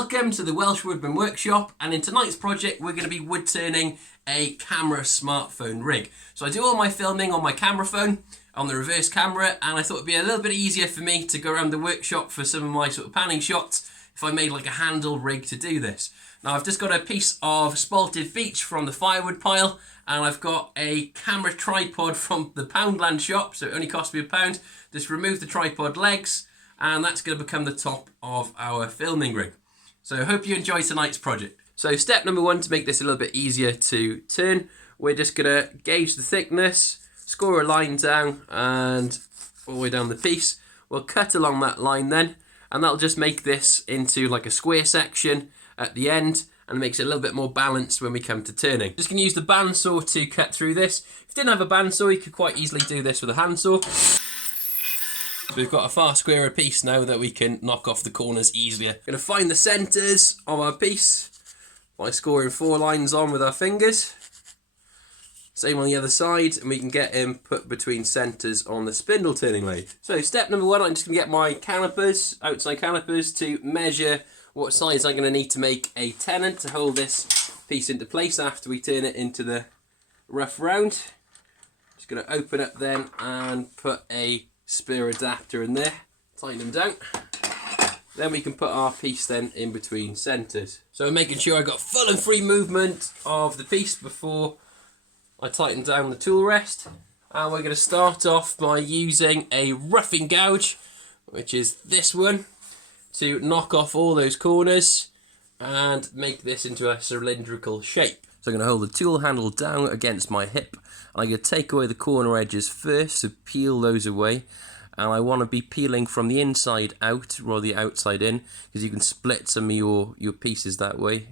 Welcome to the Welsh Woodman Workshop, and in tonight's project we're going to be wood turning a camera smartphone rig. So I do all my filming on my camera phone, on the reverse camera, and I thought it'd be a little bit easier for me to go around the workshop for some of my sort of panning shots if I made like a handle rig to do this. Now I've just got a piece of spalted beech from the firewood pile, and I've got a camera tripod from the Poundland shop, so it only cost me £1. Just remove the tripod legs, and that's going to become the top of our filming rig. So I hope you enjoy tonight's project. So step number one, to make this a little bit easier to turn, we're just going to gauge the thickness, score a line down and all the way down the piece. We'll cut along that line then, and that'll just make this into like a square section at the end, and it makes it a little bit more balanced when we come to turning. Just going to use the bandsaw to cut through this. If you didn't have a bandsaw, you could quite easily do this with a handsaw. So we've got a far squarer piece now that we can knock off the corners easier. We're going to find the centres of our piece by scoring 4 lines on with our fingers. Same on the other side, and we can get him put between centres on the spindle turning lathe. So step number one, I'm just going to get my calipers, outside calipers, to measure what size I'm going to need to make a tenant to hold this piece into place after we turn it into the rough round. Just going to open up then and put a spare adapter in there, tighten them down. Then we can put our piece then in between centres. So I'm making sure I got full and free movement of the piece before I tighten down the tool rest. And we're going to start off by using a roughing gouge, which is this one, to knock off all those corners and make this into a cylindrical shape. So I'm going to hold the tool handle down against my hip. I'm going to take away the corner edges first, so peel those away. And I want to be peeling from the inside out rather than the outside in, because you can split some of your pieces that way.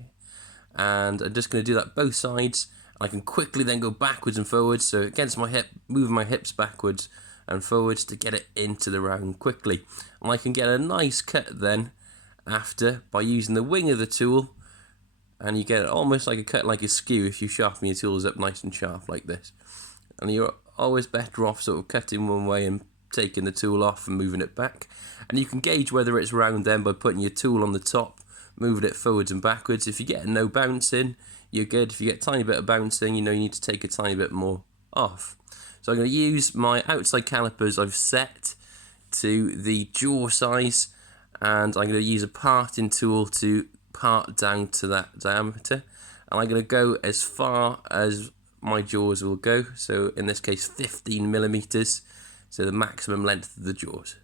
And I'm just going to do that both sides. I can quickly then go backwards and forwards, so against my hip, moving my hips backwards and forwards to get it into the round quickly. And I can get a nice cut then after by using the wing of the tool, and you get almost like a cut like a skew if you sharpen your tools up nice and sharp like this. And you're always better off sort of cutting one way and taking the tool off and moving it back. And you can gauge whether it's round then by putting your tool on the top, moving it forwards and backwards. If you get no bouncing, you're good. If you get a tiny bit of bouncing, you know you need to take a tiny bit more off. So I'm going to use my outside calipers I've set to the jaw size, and I'm going to use a parting tool to part down to that diameter, and I'm going to go as far as my jaws will go, so in this case 15mm, so the maximum length of the jaws.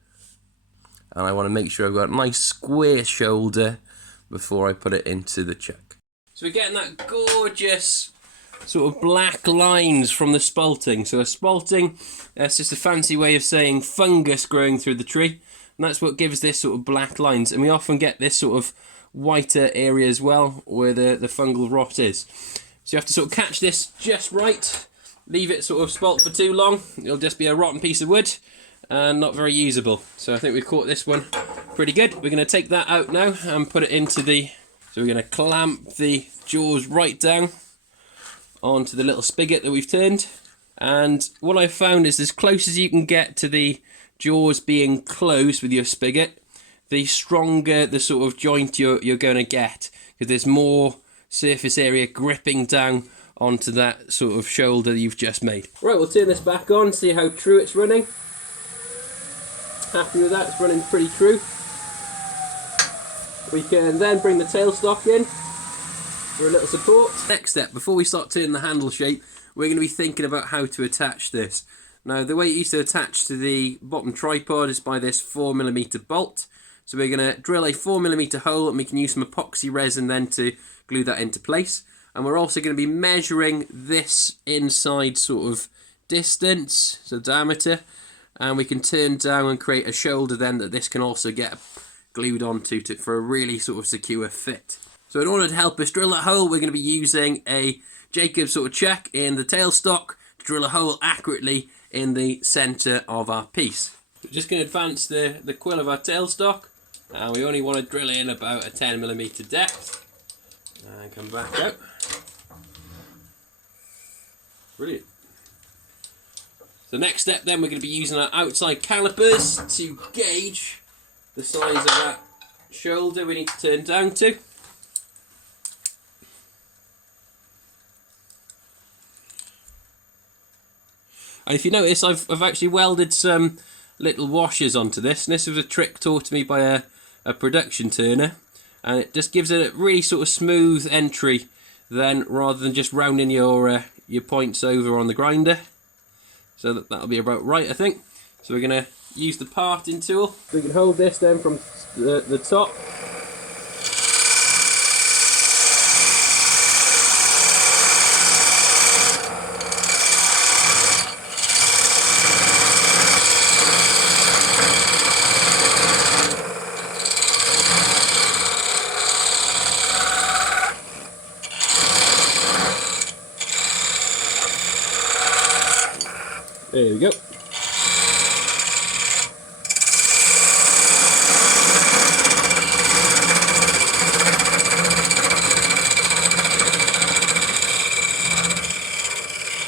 And I want to make sure I've got a nice square shoulder before I put it into the chuck. So we're getting that gorgeous sort of black lines from the spalting. So a spalting, that's just a fancy way of saying fungus growing through the tree, and that's what gives this sort of black lines. And we often get this sort of whiter area as well where the fungal rot is. So you have to sort of catch this just right, leave it sort of spalt for too long, it'll just be a rotten piece of wood and not very usable. So I think we've caught this one pretty good. We're going to take that out now and put it into the, so we're going to clamp the jaws right down onto the little spigot that we've turned. And what I've found is as close as you can get to the jaws being closed with your spigot, the stronger the sort of joint you're going to get, because there's more surface area gripping down onto that sort of shoulder that you've just made. Right, we'll turn this back on, see how true it's running. Happy with that, it's running pretty true. We can then bring the tailstock in for a little support. Next step, before we start turning the handle shape, we're going to be thinking about how to attach this. Now, the way it used to attach to the bottom tripod is by this 4mm bolt. So we're going to drill a 4mm hole, and we can use some epoxy resin then to glue that into place. And we're also going to be measuring this inside sort of distance, so diameter, and we can turn down and create a shoulder then that this can also get glued onto for a really sort of secure fit. So in order to help us drill that hole, we're going to be using a Jacobs sort of chuck in the tailstock to drill a hole accurately in the centre of our piece. We're just going to advance the quill of our tailstock, and we only want to drill in about a 10mm depth, and come back out. Brilliant. So next step then, we're going to be using our outside calipers to gauge the size of that shoulder we need to turn down to. And if you notice, I've actually welded some little washers onto this, and this was a trick taught to me by a production turner, and it just gives it a really sort of smooth entry then, rather than just rounding your points over on the grinder. So that'll be about right, I think. So we're going to use the parting tool. We can hold this then from the top. There we go.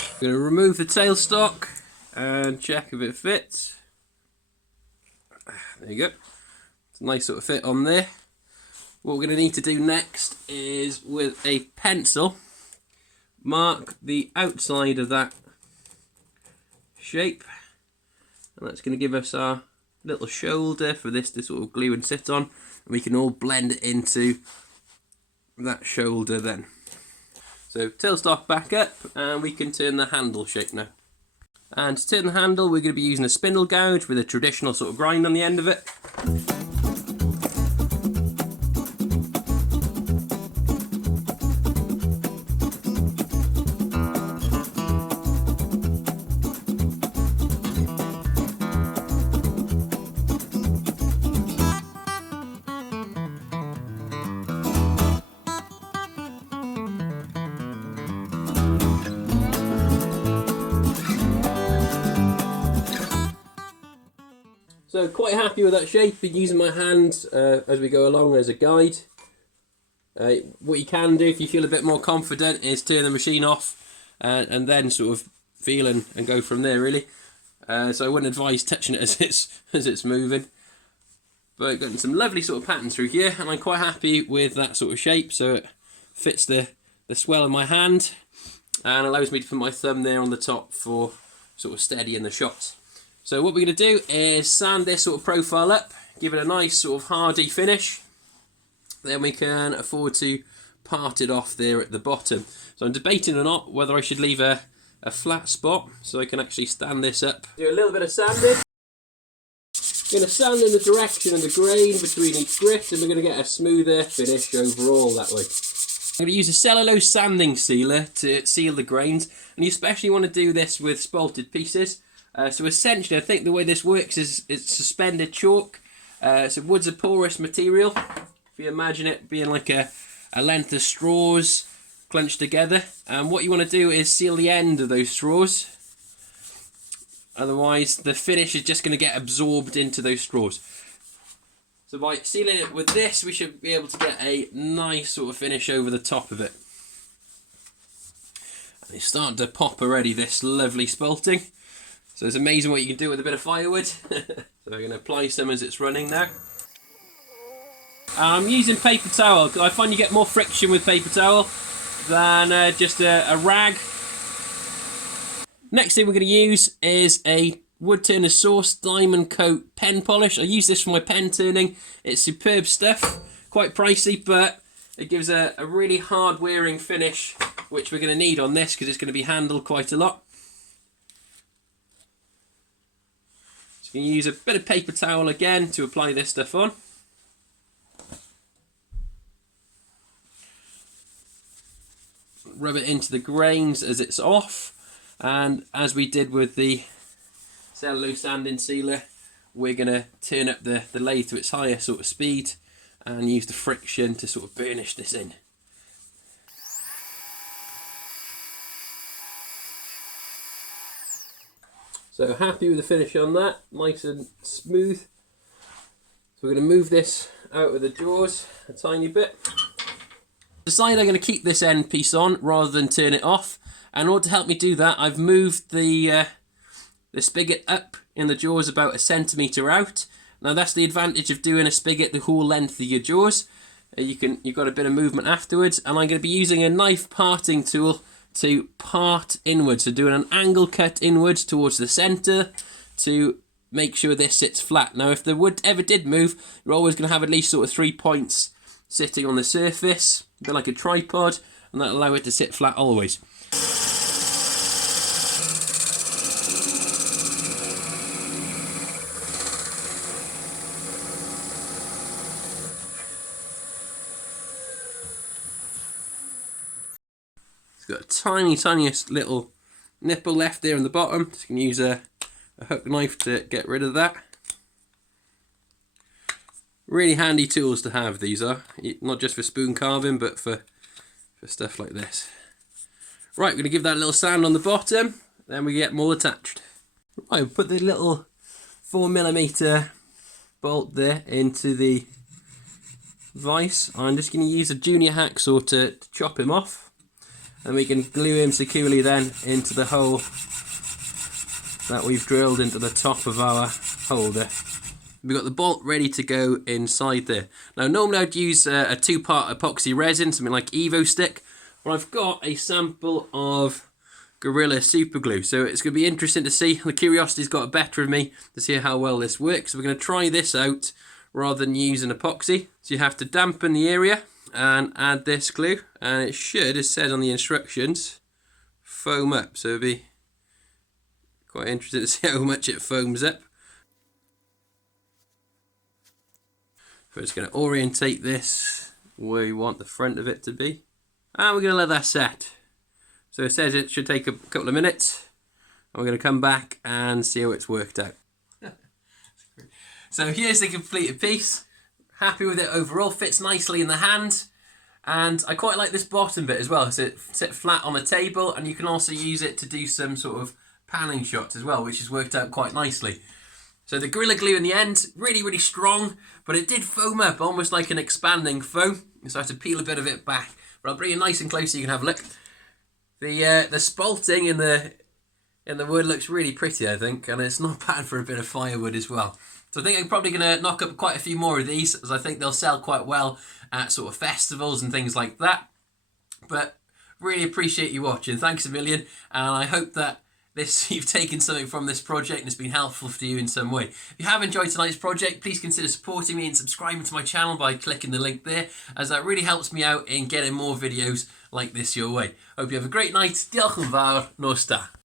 I'm going to remove the tailstock and check if it fits. There you go. It's a nice sort of fit on there. What we're going to need to do next is, with a pencil, mark the outside of that shape, and that's going to give us our little shoulder for this to sort of glue and sit on, and we can all blend it into that shoulder then. So tailstock back up, and we can turn the handle shape now. And to turn the handle, we're going to be using a spindle gouge with a traditional sort of grind on the end of it. So quite happy with that shape. Been using my hand as we go along as a guide. What you can do if you feel a bit more confident is turn the machine off and then sort of feel and go from there really. So I wouldn't advise touching it as it's moving. But got some lovely sort of pattern through here, and I'm quite happy with that sort of shape. So it fits the swell of my hand and allows me to put my thumb there on the top for sort of steadying the shots. So what we're going to do is sand this sort of profile up, give it a nice sort of hardy finish. Then we can afford to part it off there at the bottom. So I'm debating or not whether I should leave a flat spot so I can actually stand this up. Do a little bit of sanding. We're going to sand in the direction of the grain between each grit, and we're going to get a smoother finish overall that way. I'm going to use a cellulose sanding sealer to seal the grains, and you especially want to do this with spalted pieces. So essentially, I think the way this works is it's suspended chalk. So wood's a porous material. If you imagine it being like a length of straws clenched together. And what you want to do is seal the end of those straws. Otherwise, the finish is just going to get absorbed into those straws. So by sealing it with this, we should be able to get a nice sort of finish over the top of it. And it's starting to pop already, this lovely spalting. So it's amazing what you can do with a bit of firewood. So we're going to apply some as it's running now. I'm using paper towel because I find you get more friction with paper towel than just a rag. Next thing we're going to use is a Woodturning Source Diamond Coat pen polish. I use this for my pen turning. It's superb stuff, quite pricey, but it gives a really hard wearing finish, which we're going to need on this because it's going to be handled quite a lot. You can use a bit of paper towel again to apply this stuff on. Rub it into the grains as it's off, and as we did with the cellulose sanding sealer, we're going to turn up the lathe to its higher sort of speed and use the friction to sort of burnish this in. So happy with the finish on that, nice and smooth. So we're going to move this out of the jaws a tiny bit. Decide I'm going to keep this end piece on rather than turn it off. And in order to help me do that, I've moved the spigot up in the jaws about 1 centimetre out. Now that's the advantage of doing a spigot the whole length of your jaws. You've got a bit of movement afterwards, and I'm going to be using a knife parting tool to part inwards, so doing an angle cut inwards towards the centre to make sure this sits flat. Now if the wood ever did move, you're always going to have at least sort of 3 points sitting on the surface, a bit like a tripod, and that'll allow it to sit flat always. It's got a tiniest little nipple left there in the bottom. Just going to use a hook knife to get rid of that. Really handy tools to have, these are. Not just for spoon carving, but for stuff like this. Right, we're going to give that a little sand on the bottom, then we get them all attached. Right, we'll put the little 4mm bolt there into the vise. I'm just going to use a junior hacksaw to chop him off, and we can glue him securely then into the hole that we've drilled into the top of our holder. We've got the bolt ready to go inside there. Now normally I'd use a 2-part epoxy resin, something like Evo Stick, but I've got a sample of Gorilla Super Glue, so it's going to be interesting to see. The curiosity's got the better of me to see how well this works. So we're going to try this out rather than use an epoxy. So you have to dampen the area and add this glue, and it should, as said on the instructions, foam up. So it'll be quite interesting to see how much it foams up. We're just going to orientate this where we want the front of it to be, and we're going to let that set. So it says it should take a couple of minutes, and we're going to come back and see how it's worked out. So here's the completed piece. Happy with it overall, fits nicely in the hand, and I quite like this bottom bit as well, so it sits flat on the table, and you can also use it to do some sort of panning shots as well, which has worked out quite nicely. So the Gorilla Glue in the end, really strong, but it did foam up almost like an expanding foam, so I had to peel a bit of it back. But I'll bring it nice and close so you can have a look. The spalting in the wood looks really pretty, I think, and it's not bad for a bit of firewood as well. So I think I'm probably going to knock up quite a few more of these, as I think they'll sell quite well at sort of festivals and things like that. But really appreciate you watching. Thanks a million, and I hope that you've taken something from this project and it's been helpful for you in some way. If you have enjoyed tonight's project, please consider supporting me and subscribing to my channel by clicking the link there, as that really helps me out in getting more videos like this your way. Hope you have a great night. Diolch yn fawr, nos da.